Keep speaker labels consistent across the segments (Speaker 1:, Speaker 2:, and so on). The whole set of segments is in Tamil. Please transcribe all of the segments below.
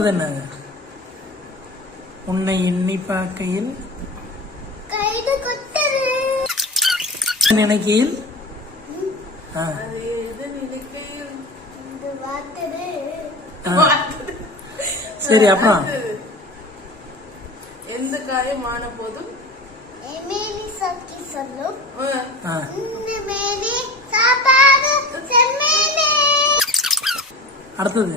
Speaker 1: என்ன? உன்னை எண்ணி பார்க்கையில் நினைக்கையில்? சரி அப்புறம்
Speaker 2: எந்த
Speaker 3: காயம் ஆன போதும்
Speaker 1: அடுத்தது.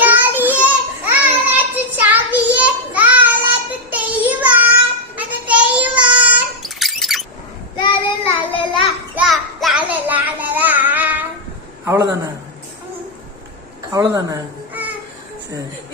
Speaker 3: அவ்வளோதானே அவ்வளோதானே
Speaker 1: சரி.